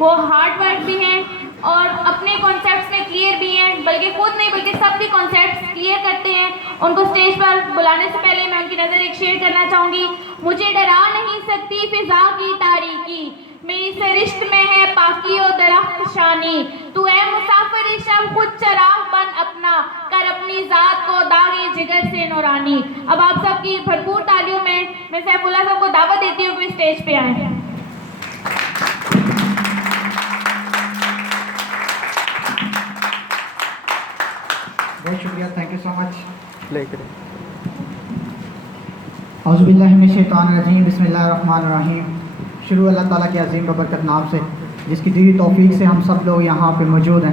وہ hard work بھی ہیں اور اپنے کانسیپٹس میں کلیئر بھی ہیں، بلکہ خود نہیں بلکہ سب کے کانسیپٹس کلیئر کرتے ہیں۔ ان کو اسٹیج پر بلانے سے پہلے میں ان کی نظر ایک شیئر کرنا چاہوں گی۔ مجھے ڈرا نہیں سکتی فضا کی تاریکی، میری سرشت میں ہے پاکی و درخت شانی، تو اے مسافر شب خود چراغ بن اپنا، کر اپنی ذات کو داغ جگر سے نورانی۔ اب آپ سب کی بھرپور تالیوں میں سیف اللہ صاحب کو دعوت دیتی ہوں کہ اسٹیج پہ آئیں۔ بہت شکریہ، تھینک یو سو مچ۔ لے کریں اعوذ باللہ من الشیطان الرجیم، بسم اللہ الرحمن الرحیم۔ شروع اللہ تعالیٰ کے عظیم ببرکت نام سے، جس کی دی توفیق سے ہم سب لوگ یہاں پہ موجود ہیں،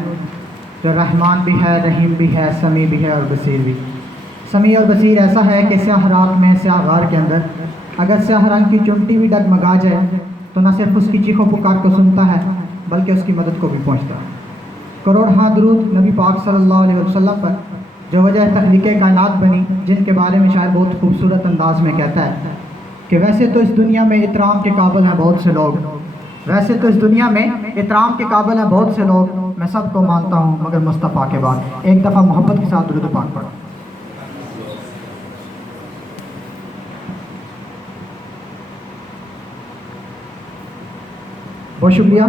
جو رحمان بھی ہے، رحیم بھی ہے، سمیع بھی ہے اور بصیر بھی۔ سمیع اور بصیر ایسا ہے کہ سیاہ رات میں سیاہ غار کے اندر اگر سیاہ رنگ کی چمٹی بھی ڈگمگا جائے تو نہ صرف اس کی چیخ و پکار کو سنتا ہے بلکہ اس کی مدد کو بھی پہنچتا ہے۔ کروڑ ہاں درود نبی پاک صلی اللہ علیہ وسلم پر، جو وجہ تخلیق کائنات بنی، جن کے بارے میں شاید بہت خوبصورت انداز میں کہتا ہے کہ ویسے تو اس دنیا میں احترام کے قابل ہیں بہت سے لوگ، ویسے تو اس دنیا میں احترام کے قابل ہیں بہت سے لوگ، میں سب کو مانتا ہوں مگر مصطفیٰ کے بعد۔ ایک دفعہ محبت کے ساتھ درود پاک پڑھو۔ بہت شکریہ۔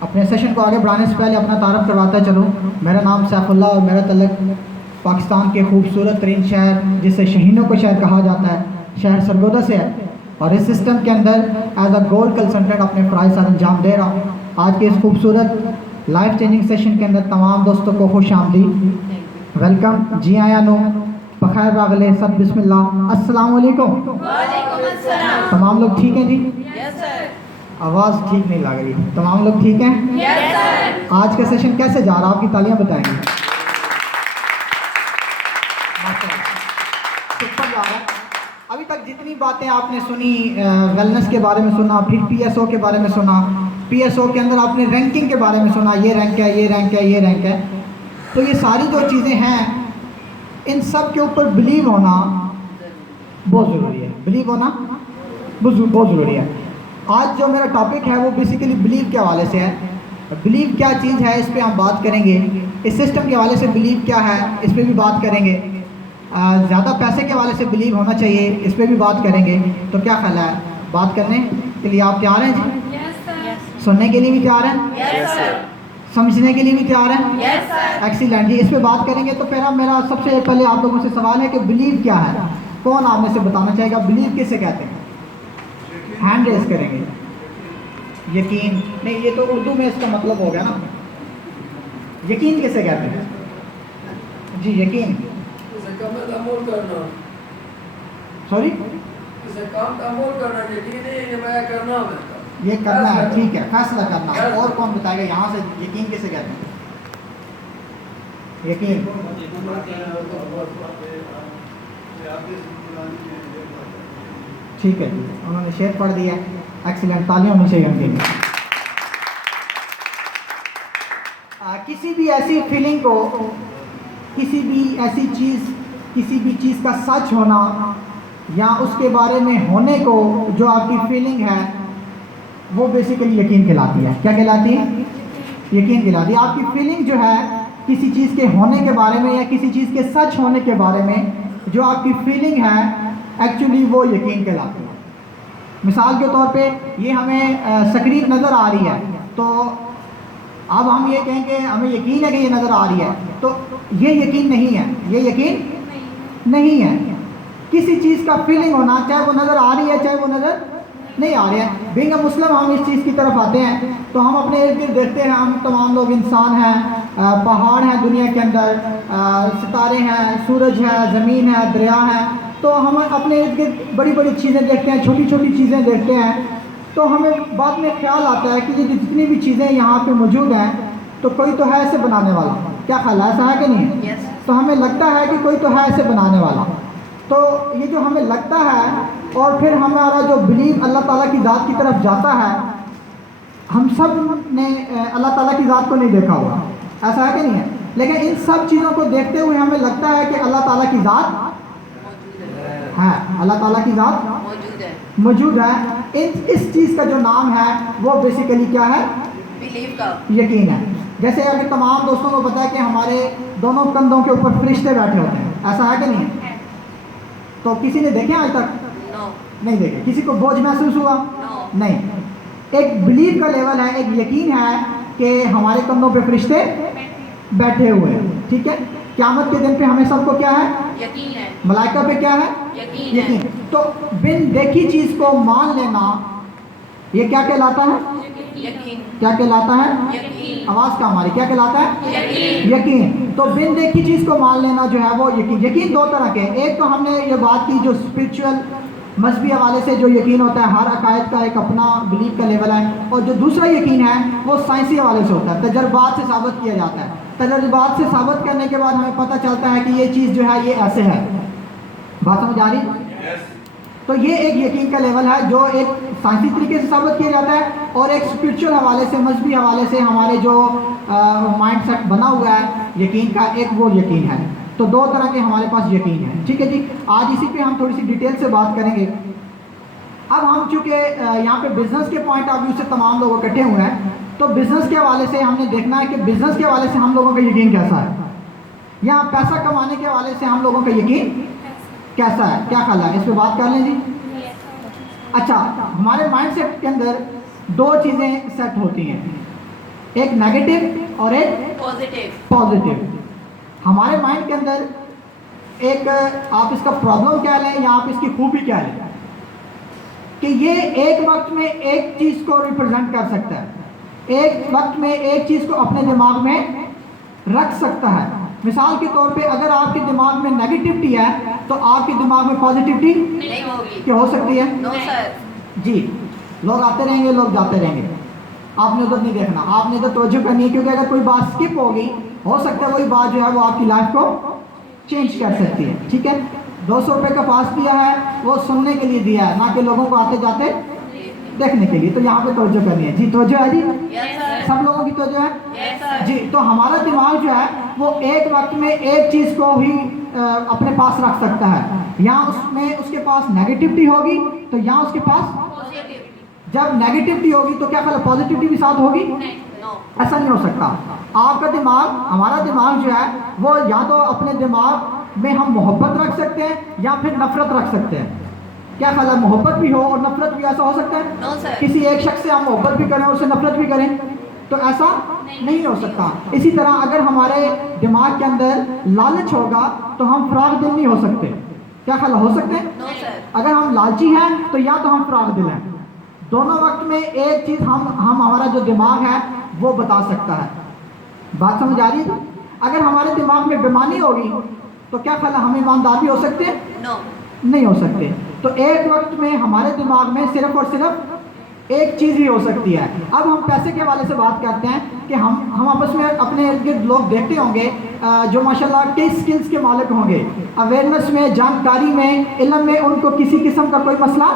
اپنے سیشن کو آگے بڑھانے سے پہلے اپنا تعارف کرواتا چلوں۔ میرا نام سیف اللہ اور میرا تعلق پاکستان کے خوبصورت ترین شہر جسے شہینوں کو شہر کہا جاتا ہے، شہر سرگودا سے ہے، اور اس سسٹم کے اندر ایز اے گولڈ کنسلٹنٹ اپنے فرائض سر انجام دے رہا ہوں۔ آج کے اس خوبصورت لائف چینجنگ سیشن کے اندر تمام دوستوں کو خوش آمدید، ویلکم، جی آیا نو، بخیر راغلے، سب بسم اللہ، السلام علیکم۔ وعلیکم السلام۔ تمام لوگ ٹھیک ہیں جی؟ یس سر۔ آواز ٹھیک نہیں لگ رہی، تمام لوگ ٹھیک ہیں؟ یس سر۔ آج کا سیشن کیسے جا رہا؟ آپ کی تالیاں بتائیں گے۔ سپر جا رہا ہے۔ ابھی تک جتنی باتیں آپ نے سنی، ویلنس کے بارے میں سنا، پھر پی ایس او کے بارے میں سنا، پی ایس او کے اندر آپ نے رینکنگ کے بارے میں سنا، یہ رینک ہے، یہ رینک ہے، یہ رینک ہے، تو یہ ساری جو چیزیں ہیں ان سب کے اوپر بلیو ہونا بہت ضروری ہے۔ بلیو ہونا بہت ضروری ہے۔ آج جو میرا ٹاپک ہے وہ بیسیکلی بلیو کے حوالے سے ہے۔ بلیو کیا چیز ہے اس پہ ہم بات کریں گے، اس سسٹم کے حوالے سے بلیو کیا ہے اس پہ بھی بات کریں گے، زیادہ پیسے کے حوالے سے بلیو ہونا چاہیے اس پہ بھی بات کریں گے۔ تو کیا خیال ہے، بات کرنے کے لیے آپ تیار ہیں جی؟ یس سر۔ سننے کے لیے بھی تیار ہیں؟ یس سر۔ سمجھنے کے لیے بھی تیار ہیں؟ یس سر۔ ایکسیلنٹ جی، اس پہ بات کریں گے۔ تو پھر میرا سب سے پہلے آپ لوگوں سے سوال ہے کہ بلیو کیا ہے؟ کون آپ میں سے بتانا چاہے گا بلیو کسے کہتے ہیں؟ ہینڈ ریز کریں گے۔ یقین نہیں، یہ تو اردو میں اس کا مطلب ہو گیا نا۔ یقین کسے کہتے ہیں جی؟ یقین سوری یہ کرنا ہے، ٹھیک ہے، فیصلہ کرنا۔ اور کون بتائے گا یہاں سے یقین کسے کہتے ہیں؟ یقین ٹھیک ہے جی، انہوں نے شعر پڑھ دیا، ایکسیلنٹ، تالیاں ہونی چاہیے ان کے لیے۔ کسی بھی ایسی فیلنگ کو، کسی بھی ایسی چیز، کسی بھی چیز کا سچ ہونا یا اس کے بارے میں ہونے کو جو آپ کی فیلنگ ہے وہ بیسیکلی یقین کہلاتی ہے۔ کیا کہلاتی ہے؟ یقین کہلاتی ہے۔ آپ کی فیلنگ جو ہے کسی چیز کے ہونے کے بارے میں یا کسی چیز کے سچ ہونے کے بارے میں جو آپ کی فیلنگ ہے ایکچولی وہ یقین کہلاتی ہے۔ مثال کے طور پہ یہ ہمیں سکرین نظر آ رہی ہے، تو اب ہم یہ کہیں کہ ہمیں یقین ہے کہ یہ نظر آ رہی ہے، تو یہ یقین نہیں ہے، یہ یقین نہیں ہے۔ کسی چیز کا فیلنگ ہونا، چاہے وہ نظر آ رہی ہے چاہے وہ نظر نہیں آ رہی ہے۔ بینگ اے مسلم ہم اس چیز کی طرف آتے ہیں تو ہم اپنے ارد گرد دیکھتے ہیں، ہم تمام لوگ انسان ہیں، پہاڑ ہیں دنیا کے اندر، ستارے ہیں، سورج ہے، زمین ہے، دریا ہے، تو ہم اپنے ارد گرد بڑی بڑی چیزیں دیکھتے ہیں، چھوٹی چھوٹی چیزیں دیکھتے ہیں، تو ہمیں بعد میں خیال آتا ہے کہ یہ جتنی بھی چیزیں یہاں پہ موجود ہیں تو کوئی تو ہے اسے بنانے والا۔ کیا خیال ہے، ایسا ہے کہ نہیں ہے؟ تو ہمیں لگتا ہے کہ کوئی تو ہے اسے بنانے والا۔ تو یہ جو ہمیں لگتا ہے اور پھر ہمارا جو بلیو اللہ تعالیٰ کی ذات کی طرف جاتا ہے، ہم سب نے اللہ تعالیٰ کی ذات کو نہیں دیکھا ہوگا، ایسا ہے کہ نہیں ہے؟ لیکن ان سب چیزوں کو دیکھتے ہوئے ہمیں لگتا ہے کہ اللہ تعالیٰ کی ذات ہے، اللہ تعالیٰ کی ذات موجود ہے۔ اس چیز کا جو نام ہے وہ بیسیکلی کیا ہے؟ بلیو کا یقین ہے. جیسے اگر تمام دوستوں کو پتا ہے کہ ہمارے دونوں کندھوں کے اوپر فرشتے بیٹھے ہوتے ہیں, ایسا ہے کہ نہیں ہے؟ تو کسی نے دیکھے آج تک؟ نو نہیں دیکھے. کسی کو بوجھ محسوس ہوا؟ نو نہیں. ایک بلیو کا لیول ہے, ایک یقین ہے کہ ہمارے کندھوں پہ فرشتے بیٹھے ہوئے ہیں. ٹھیک ہے. قیامت کے دن پہ ہمیں سب کو کیا ہے؟ یقین ہے ملائکہ پہ کیا ہے؟ یقین ہے تو بن دیکھی چیز کو مان لینا یہ کیا کہلاتا ہے؟ یقین کیا کہلاتا ہے؟ یقین آواز کا ہماری کیا کہلاتا ہے؟ یقین یقین. تو بن دیکھی چیز کو مان لینا جو ہے وہ یقین. یقین دو طرح کے, ایک تو ہم نے یہ بات کی جو اسپرچل مذہبی حوالے سے جو یقین ہوتا ہے, ہر عقائد کا ایک اپنا بلیف کا لیول ہے, اور جو دوسرا یقین ہے وہ سائنسی حوالے سے ہوتا ہے, تجربات سے ثابت کیا جاتا ہے. تجربات سے ثابت کرنے کے بعد ہمیں پتہ چلتا ہے کہ یہ چیز جو ہے یہ ایسے ہے. بات سمجھ آ رہی؟ تو یہ ایک یقین کا لیول ہے جو ایک سائنسی طریقے سے ثابت کیا جاتا ہے, اور ایک اسپرچل حوالے سے, مذہبی حوالے سے ہمارے جو مائنڈ سیٹ بنا ہوا ہے یقین کا, ایک وہ یقین ہے. تو دو طرح کے ہمارے پاس یقین ہے. ٹھیک ہے جی. آج اسی پہ ہم تھوڑی سی ڈیٹیل سے بات کریں گے. اب ہم چونکہ یہاں پہ بزنس کے پوائنٹ آف ویو سے تمام لوگ اکٹھے ہوئے ہیں, تو بزنس کے حوالے سے ہم نے دیکھنا ہے کہ بزنس کے حوالے سے ہم لوگوں کا یقین کیسا ہے, یا پیسہ کمانے کے حوالے سے ہم لوگوں کا یقین کیسا ہے. کیا خیال ہے, اس پہ بات کر لیں جی. اچھا, ہمارے مائنڈ سیٹ کے اندر دو چیزیں سیٹ ہوتی ہیں, ایک نیگیٹو اور ایک پازیٹیو پازیٹیو. ہمارے مائنڈ کے اندر ایک, آپ اس کا پرابلم کیا لیں یا آپ اس کی خوبی کیا لیں, کہ یہ ایک وقت میں ایک چیز کو ریپرزینٹ کر سکتا ہے, ایک وقت میں ایک چیز کو اپنے دماغ میں رکھ سکتا ہے. مثال کے طور پہ اگر آپ کے دماغ میں نیگیٹیوٹی ہے تو آپ کے دماغ میں پازیٹیوٹی نہیں ہوگی. کیا ہو سکتی ہے؟ نو سر. جی, لوگ آتے رہیں گے, لوگ جاتے رہیں گے, آپ نے ادھر نہیں دیکھنا, آپ نے ادھر توجہ کرنی ہے, کیونکہ اگر کوئی بات اسکپ ہوگی ہو سکتا ہے وہی بات جو ہے وہ آپ کی لائف کو چینج کر سکتی ہے. ٹھیک ہے. 200 روپے کا پاس دیا ہے وہ سننے کے لیے دیا ہے, نہ کہ لوگوں کو آتے جاتے دیکھنے کے لیے. تو یہاں پہ توجہ کرنی ہے. جی توجہ ہے جی, یس سر. سب لوگوں کی توجہ ہے یس سر. جی. تو ہمارا دماغ جو ہے وہ ایک وقت میں ایک چیز کو ہی اپنے پاس رکھ سکتا ہے, یا اس میں اس کے پاس نیگیٹیوٹی ہوگی تو یا اس کے پاس, پازیٹیو. جب نیگیٹیوٹی ہوگی تو کیا خیال پازیٹیوٹی بھی ساتھ ہوگی؟ نو. ایسا نہیں ہو سکتا. آپ کا دماغ, ہمارا دماغ جو ہے وہ یا تو اپنے دماغ میں ہم محبت رکھ سکتے ہیں یا پھر نفرت رکھ سکتے ہیں. کیا خیال ہے, محبت بھی ہو اور نفرت بھی, ایسا ہو سکتا ہے؟ نو سر. کسی ایک شخص سے ہم محبت بھی کریں اور اسے نفرت بھی کریں تو ایسا نہیں ہو سکتا. اسی طرح اگر ہمارے دماغ کے اندر لالچ ہوگا تو ہم فراغ دل نہیں ہو سکتے. کیا خیال ہو سکتے ہیں؟ نو سر. اگر ہم لالچی ہیں تو یا تو ہم فراغ دل ہیں. دونوں وقت میں ایک چیز ہم ہمارا جو دماغ ہے وہ بتا سکتا ہے. بات سمجھ آ رہی ہے؟ اگر ہمارے دماغ میں بیمانی ہوگی تو کیا خیال ہم ایماندار بھی ہو سکتے ہیں؟ نو. نہیں ہو سکتے. تو ایک وقت میں ہمارے دماغ میں صرف اور صرف ایک چیز ہی ہو سکتی ہے. اب ہم پیسے کے حوالے سے بات کرتے ہیں کہ ہم آپس میں اپنے ارد گرد لوگ دیکھتے ہوں گے جو ماشاءاللہ کئی سکلز کے مالک ہوں گے, اویئرنیس میں, جانکاری میں, علم میں ان کو کسی قسم کا کوئی مسئلہ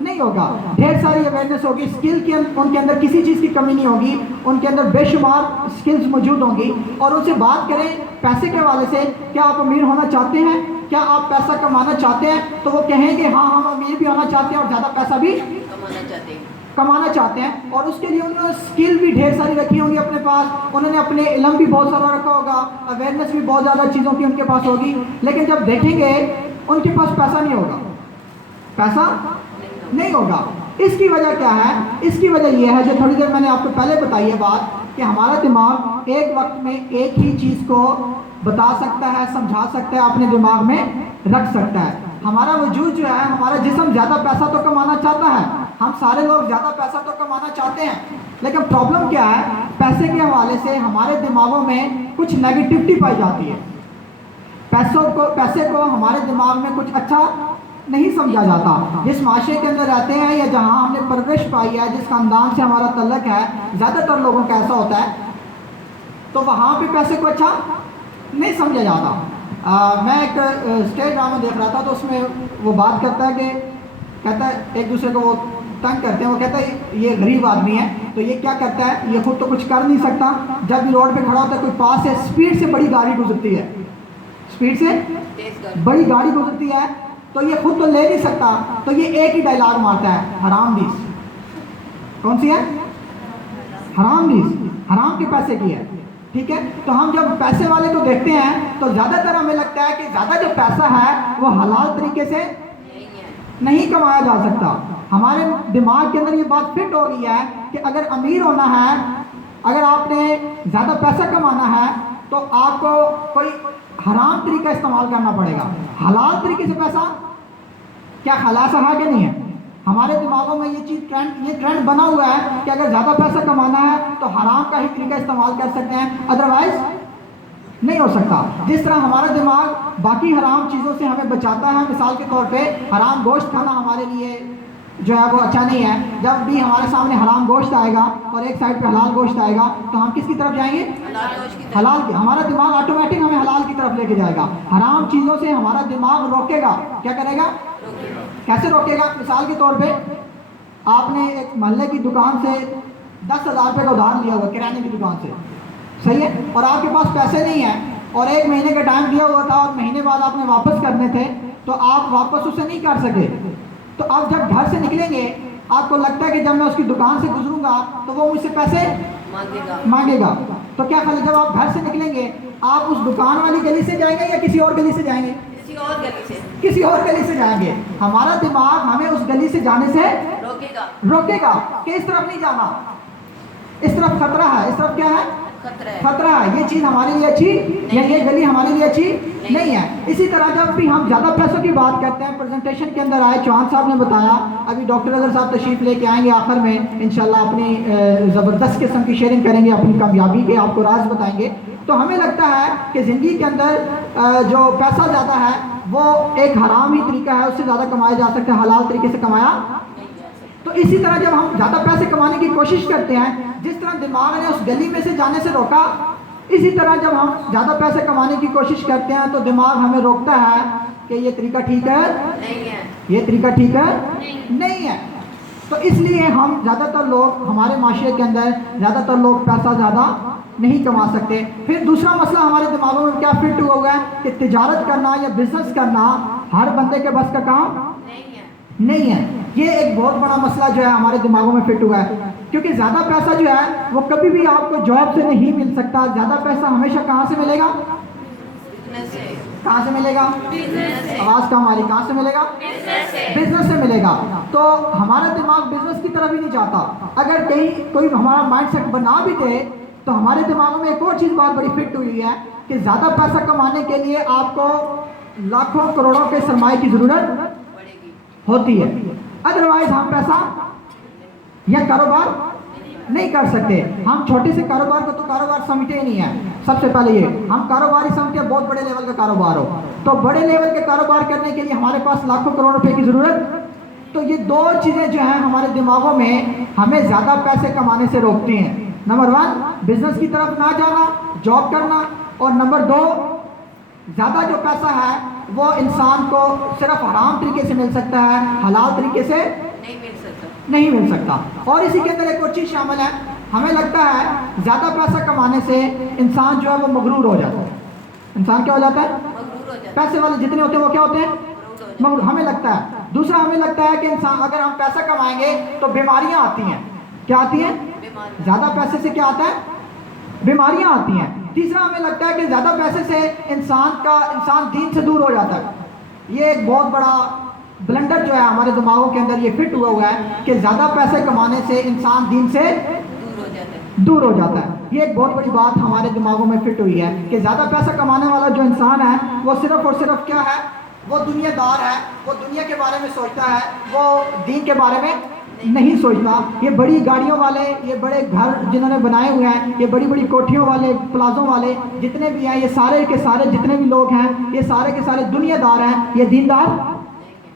نہیں ہوگا. ڈھیر ساری اویئرنیس ہوگی, اسکل کی ان کے اندر کسی چیز کی کمی نہیں ہوگی, ان کے اندر بے شمار اسکلز موجود ہوں گی. اور ان سے بات کریں پیسے کے حوالے سے, کیا آپ امیر ہونا چاہتے ہیں, کیا آپ پیسہ کمانا چاہتے ہیں, تو وہ کہیں گے ہاں ہم امیر بھی ہونا چاہتے ہیں اور زیادہ پیسہ بھی کمانا چاہتے ہیں. کمانا چاہتے ہیں. اور اس کے لیے انہوں نے اسکل بھی ڈھیر ساری رکھی ہوں گی اپنے پاس, انہوں نے اپنے علم بھی بہت سارا رکھا ہوگا, اویئرنیس بھی بہت زیادہ چیزوں کی ان کے پاس ہوگی. لیکن جب دیکھیں گے ان کے پاس پیسہ نہیں ہوگا, پیسہ نہیں ہوگا. اس کی وجہ کیا ہے؟ اس کی وجہ یہ ہے جو تھوڑی دیر میں نے آپ کو پہلے بتائی ہے بات, کہ ہمارا دماغ ایک وقت میں ایک ہی چیز کو بتا سکتا ہے, سمجھا سکتا ہے, اپنے دماغ میں رکھ سکتا ہے. ہمارا وجود جو ہے, ہمارا جسم زیادہ پیسہ تو کمانا چاہتا ہے, ہم سارے لوگ زیادہ پیسہ تو کمانا چاہتے ہیں, لیکن پرابلم کیا ہے, پیسے کے حوالے سے ہمارے دماغوں میں کچھ نیگیٹیوٹی پائی جاتی ہے. پیسے کو ہمارے دماغ میں کچھ اچھا نہیں سمجھا جاتا. جس معاشرے کے اندر رہتے ہیں یا جہاں ہم نے پرورش پائی ہے, جس خاندان سے ہمارا تعلق ہے, زیادہ تر لوگوں کا ایسا ہوتا ہے, تو وہاں پہ پیسے کو اچھا نہیں سمجھا جاتا. میں ایک اسٹیج ڈرامہ دیکھ رہا تھا, تو اس میں وہ بات کرتا ہے کہ کہتا ہے ایک دوسرے کو وہ تنگ کرتے ہیں, وہ کہتا ہے یہ غریب آدمی ہے تو یہ کیا کرتا ہے, یہ خود تو کچھ کر نہیں سکتا, جب بھی روڈ پہ کھڑا ہوتا ہے کوئی پاس سے اسپیڈ سے بڑی گاڑی گزرتی ہے, اسپیڈ سے تیز کر. بڑی گاڑی گزرتی ہے تو یہ خود تو لے نہیں سکتا، تو یہ ایک ہی ڈائلاگ مارتا ہے، حرام دیس. کون سی ہے؟ حرام دیس، حرام کے پیسے کی ہے. ٹھیک ہے، تو ہم جب پیسے والے کو دیکھتے ہیں تو زیادہ تر ہمیں لگتا ہے کہ زیادہ جو پیسہ ہے وہ حلال طریقے سے نہیں کمایا جا سکتا. ہمارے دماغ کے اندر یہ بات فٹ ہو گئی ہے کہ اگر امیر ہونا ہے، اگر آپ نے زیادہ پیسہ کمانا ہے تو آپ کو کوئی حرام طریقہ استعمال کرنا پڑے گا. حلال طریقے سے پیسہ کیا خلاصہ ہے کہ نہیں ہے؟ ہمارے دماغوں میں یہ ٹرینڈ بنا ہوا ہے کہ اگر زیادہ پیسہ کمانا ہے تو حرام کا ہی طریقہ استعمال کر سکتے ہیں، ادروائز نہیں ہو سکتا. جس طرح ہمارا دماغ باقی حرام چیزوں سے ہمیں بچاتا ہے، مثال کے طور پہ حرام گوشت کھانا ہمارے لیے جو ہے وہ اچھا نہیں ہے. جب بھی ہمارے سامنے حرام گوشت آئے گا اور ایک سائڈ پہ حلال گوشت آئے گا تو ہم کس کی طرف جائیں گے؟ حلال کی. ہمارا دماغ آٹومیٹک ہمیں حلال کی طرف لے کے جائے گا. حرام چیزوں سے ہمارا دماغ روکے گا. کیا کرے گا؟ کیسے روکے گا؟ مثال کے طور پہ آپ نے ایک محلے کی دکان سے 10,000 روپے کا ادھار لیا ہوگا، کرانے کی دکان سے، صحیح ہے، اور آپ کے پاس پیسے نہیں ہیں اور 1 مہینے کا ٹائم دیا ہوا تھا اور مہینے بعد آپ نے واپس کرنے تھے تو آپ واپس اسے نہیں کر سکے. تو آپ جب گھر سے نکلیں گے آپ کو لگتا ہے کہ جب میں اس کی دکان سے گزروں گا تو وہ مجھ سے پیسے مانگے گا. تو کیا خیال ہے جب آپ گھر سے نکلیں گے آپ اس دکان والی گلی سے جائیں گے یا کسی اور گلی سے جائیں گے؟ کسی اور گلی سے جائیں گے. ہمارا دماغ ہمیں اس گلی سے جانے سے روکے گا کہ اس طرف نہیں جانا، اس طرف خطرہ ہے، اس طرف کیا ہے؟ خطرہ ہے، یہ چیز ہمارے لیے اچھی یا یہ گلی ہمارے لیے اچھی نہیں ہے. اسی طرح جب بھی ہم زیادہ پیسوں کی بات کرتے ہیں، پریزنٹیشن کے اندر آئے چوہان صاحب نے بتایا، ابھی ڈاکٹر اظہر صاحب تشریف لے کے آئیں گے آخر میں انشاءاللہ، اپنی زبردست قسم کی شیئرنگ کریں گے، اپنی کامیابی کے آپ کو راز بتائیں گے. تو ہمیں لگتا ہے کہ زندگی کے اندر جو پیسہ زیادہ ہے وہ ایک حرام ہی طریقہ ہے، اس سے زیادہ کمایا جا سکتا ہے، حلال طریقے سے کمایا. تو اسی طرح جب ہم زیادہ پیسے کمانے کی کوشش کرتے ہیں، جس طرح دماغ نے اس گلی میں سے جانے سے روکا، اسی طرح جب ہم زیادہ پیسے کمانے کی کوشش کرتے ہیں تو دماغ ہمیں روکتا ہے کہ یہ طریقہ ٹھیک ہے، یہ طریقہ ٹھیک ہے نہیں ہے. تو اس لیے ہم زیادہ تر لوگ، ہمارے معاشرے کے اندر زیادہ تر لوگ پیسہ زیادہ نہیں کما سکتے. پھر دوسرا مسئلہ ہمارے دماغوں میں کیا فٹ ہوا ہوا ہے کہ تجارت کرنا یا بزنس کرنا ہر بندے کے بس کا کام نہیں ہے. یہ ایک بہت بڑا مسئلہ جو ہے ہمارے دماغوں میں فٹ ہوا ہے، کیونکہ زیادہ پیسہ جو ہے وہ کبھی بھی آپ کو جاب سے نہیں مل سکتا. زیادہ پیسہ ہمیشہ کہاں سے ملے گا؟ کہاں سے ملے گا؟ آواز کم آ رہی، کہاں سے ملے گا؟ بزنس سے ملے گا. تو ہمارا دماغ بزنس کی طرف ہی نہیں چاہتا. اگر کہیں کوئی ہمارا مائنڈ سیٹ بنا بھی دے تو ہمارے دماغوں میں ایک اور چیز بات بڑی فٹ ہوئی ہے کہ زیادہ پیسہ کمانے کے لیے آپ کو لاکھوں کروڑوں کے سرمایہ کی ضرورت ہوتی ہے، ادروائز ہم پیسہ یا کاروبار نہیں کر سکتے. ہم چھوٹے سے کاروبار کو تو کاروبار سمجھتے ہی نہیں ہیں. سب سے پہلے یہ ہم کاروبار ہی سمجھتے ہیں بہت بڑے لیول کا کاروبار ہو. تو بڑے لیول کے کاروبار کرنے کے لیے ہمارے پاس لاکھوں کروڑ روپے کی ضرورت. تو یہ دو چیزیں جو ہیں ہمارے دماغوں میں ہمیں زیادہ پیسے کمانے سے روکتی ہیں. نمبر 1 بزنس کی طرف نہ جانا، جاب کرنا، اور نمبر 2 زیادہ جو پیسہ ہے وہ انسان کو صرف حرام طریقے سے مل سکتا ہے، حلال طریقے سے نہیں مل سکتا. اور اسی کے اندر ایک اور چیز شامل ہے، ہمیں لگتا ہے زیادہ پیسہ کمانے سے انسان جو ہے وہ مغرور ہو جاتا ہے. انسان کیا ہو جاتا ہے؟ پیسے والے جتنے ہوتے ہیں وہ کیا ہوتے ہیں؟ مغرور. ہمیں لگتا ہے. دوسرا ہمیں لگتا ہے کہ انسان اگر ہم پیسہ کمائیں گے تو بیماریاں آتی ہیں. کیا آتی ہیں؟ زیادہ پیسے سے کیا آتا ہے؟ بیماریاں آتی ہیں. تیسرا ہمیں لگتا ہے کہ زیادہ پیسے سے انسان دین سے دور ہو جاتا ہے. یہ ایک بہت بڑا بلنڈر جو ہے ہمارے دماغوں کے اندر یہ فٹ ہوا ہے کہ زیادہ پیسے کمانے سے انسان دین سے دور ہو جاتا ہے. یہ ایک بہت بڑی بات ہمارے دماغوں میں فٹ ہوئی ہے کہ زیادہ پیسہ کمانے والا جو انسان ہے وہ صرف اور صرف کیا ہے؟ وہ دنیا دار ہے، وہ دنیا کے بارے میں سوچتا ہے، وہ دین کے بارے میں نہیں سوچتا. یہ بڑی گاڑیوں والے، یہ بڑے گھر جنہوں نے بنائے ہوئے ہیں، یہ بڑی بڑی کوٹھیوں والے، پلازوں والے جتنے بھی ہیں، یہ سارے کے سارے جتنے بھی لوگ ہیں یہ سارے کے سارے دنیا دار ہیں، یہ دیندار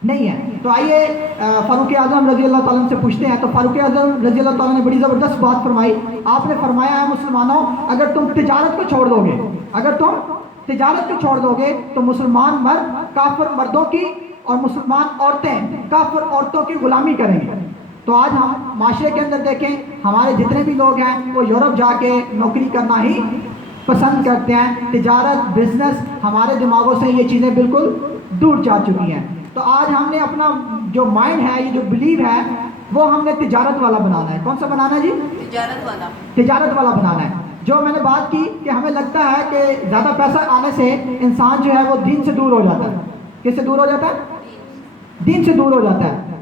نہیں ہے. تو آئیے فاروق اعظم رضی اللہ تعالیٰ سے پوچھتے ہیں. تو فاروق اعظم رضی اللہ تعالیٰ نے بڑی زبردست بات فرمائی. آپ نے فرمایا ہے مسلمانوں اگر تم تجارت کو چھوڑ دو گے، اگر تم تجارت کو چھوڑ دو گے تو مسلمان مرد کافر مردوں کی اور مسلمان عورتیں کافر عورتوں کی غلامی کریں گے. تو آج ہم معاشرے کے اندر دیکھیں ہمارے جتنے بھی لوگ ہیں وہ یورپ جا کے نوکری کرنا ہی پسند کرتے ہیں. تجارت، بزنس، ہمارے دماغوں سے یہ چیزیں بالکل دور جا چکی ہیں. تو آج ہم نے اپنا جو مائنڈ ہے، یہ جو بلیو ہے، وہ ہم نے تجارت والا بنانا ہے. کون سا بنانا ہے جی؟ تجارت والا. تجارت والا بنانا ہے. جو میں نے بات کی کہ ہمیں لگتا ہے کہ زیادہ پیسہ آنے سے انسان جو ہے وہ دین سے دور ہو جاتا ہے. کس سے دور ہو جاتا ہے؟ دین سے دور ہو جاتا ہے.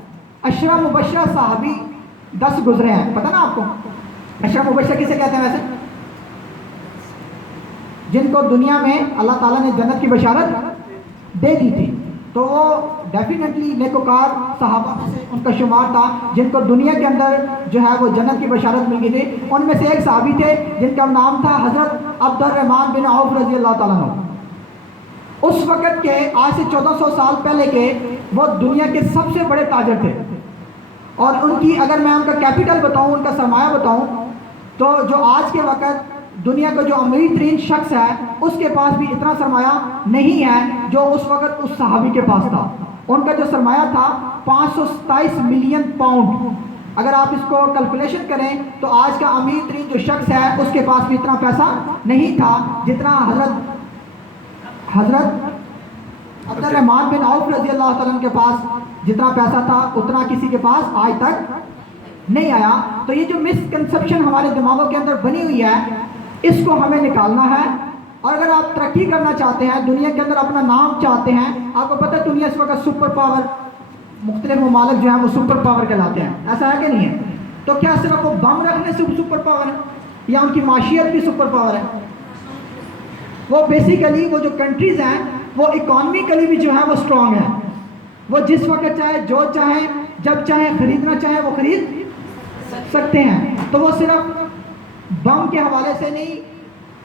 عشرہ مبشرہ صحابی 10 گزرے ہیں، پتہ نا آپ کو؟ عشرہ مبشرہ کسے کہتے ہیں ویسے؟ جن کو دنیا میں اللہ تعالیٰ نے جنت کی بشارت دے دی تھی. تو وہ ڈیفینیٹلی نیکوکار صحابہ میں سے ان کا شمار تھا، جن کو دنیا کے اندر جو ہے وہ جنت کی بشارت مل گئی تھی. ان میں سے ایک صحابی تھے جن کا نام تھا حضرت عبد الرحمن بن عوف رضی اللہ تعالیٰ عنہ. اس وقت کے آج سے 1400 سال پہلے کے وہ دنیا کے سب سے بڑے تاجر تھے. اور ان کی اگر میں ان کا کیپٹل بتاؤں، ان کا سرمایہ بتاؤں، تو جو آج کے وقت دنیا کا جو امیر ترین شخص ہے اس کے پاس بھی اتنا سرمایہ نہیں ہے جو اس وقت اس صحابی کے پاس تھا. ان کا جو سرمایہ تھا 527 ملین پاؤنڈ. اگر آپ اس کو کیلکولیشن کریں تو آج کا امیر ترین جو شخص ہے اس کے پاس بھی اتنا پیسہ نہیں تھا جتنا حضرت عبد الرحمن بن عوف رضی اللہ تعالیٰ عنہ کے پاس جتنا پیسہ تھا اتنا کسی کے پاس آج تک نہیں آیا. تو یہ جو مسکنسپشن ہمارے دماغوں کے اندر بنی ہوئی ہے، اس کو ہمیں نکالنا ہے. اور اگر آپ ترقی کرنا چاہتے ہیں، دنیا کے اندر اپنا نام چاہتے ہیں، آپ کو پتہ ہے دنیا اس وقت سپر پاور، مختلف ممالک جو ہیں وہ سپر پاور کہلاتے ہیں، ایسا ہے کہ نہیں ہے؟ تو کیا صرف وہ بم رکھنے سے سپر پاور ہے یا ان کی معاشیت بھی سپر پاور ہے؟ وہ بیسیکلی وہ جو کنٹریز ہیں وہ اکانومیکلی بھی جو ہے وہ اسٹرانگ ہیں. وہ جس وقت چاہے جو چاہیں جب چاہیں خریدنا چاہیں وہ خرید سکتے ہیں. تو وہ صرف بم کے حوالے سے نہیں،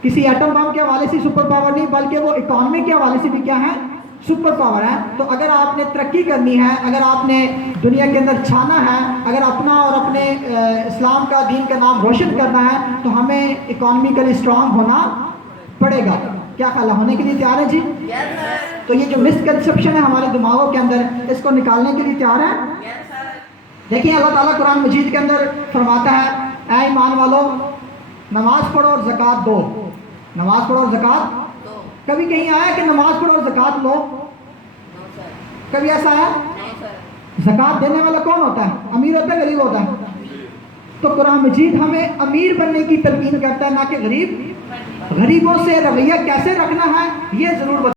کسی ایٹم بم کے حوالے سے سپر پاور نہیں، بلکہ وہ اکانومی کے حوالے سے بھی کیا ہے؟ سپر پاور ہے. تو اگر آپ نے ترقی کرنی ہے، اگر آپ نے دنیا کے اندر چھانا ہے، اگر اپنا اور اپنے اسلام کا دین کا نام روشن کرنا ہے، تو ہمیں اکانومیکلی اسٹرانگ ہونا پڑے گا. کیا خیال ہے؟ ہونے کے لیے تیار ہے جی؟ تو یہ جو مسکنسپشن ہے ہمارے دماغوں کے اندر، اس کو نکالنے کے لیے تیار ہے؟ دیکھیں اللہ تعالیٰ قرآن مجید کے اندر فرماتا ہے، اے ایمان والو نماز پڑھو اور زکوٰۃ دو. نماز پڑھو اور زکوٰۃ دو. کبھی کہیں آیا کہ نماز پڑھو اور زکوٰۃ لو؟ کبھی ایسا آیا؟ زکوٰۃ دینے والا کون ہوتا ہے؟ امیر ہوتا ہے غریب ہوتا ہے؟ تو قرآن مجید ہمیں امیر بننے کی تلقین کرتا ہے، نہ کہ غریب. غریبوں سے رویہ کیسے رکھنا ہے یہ ضرور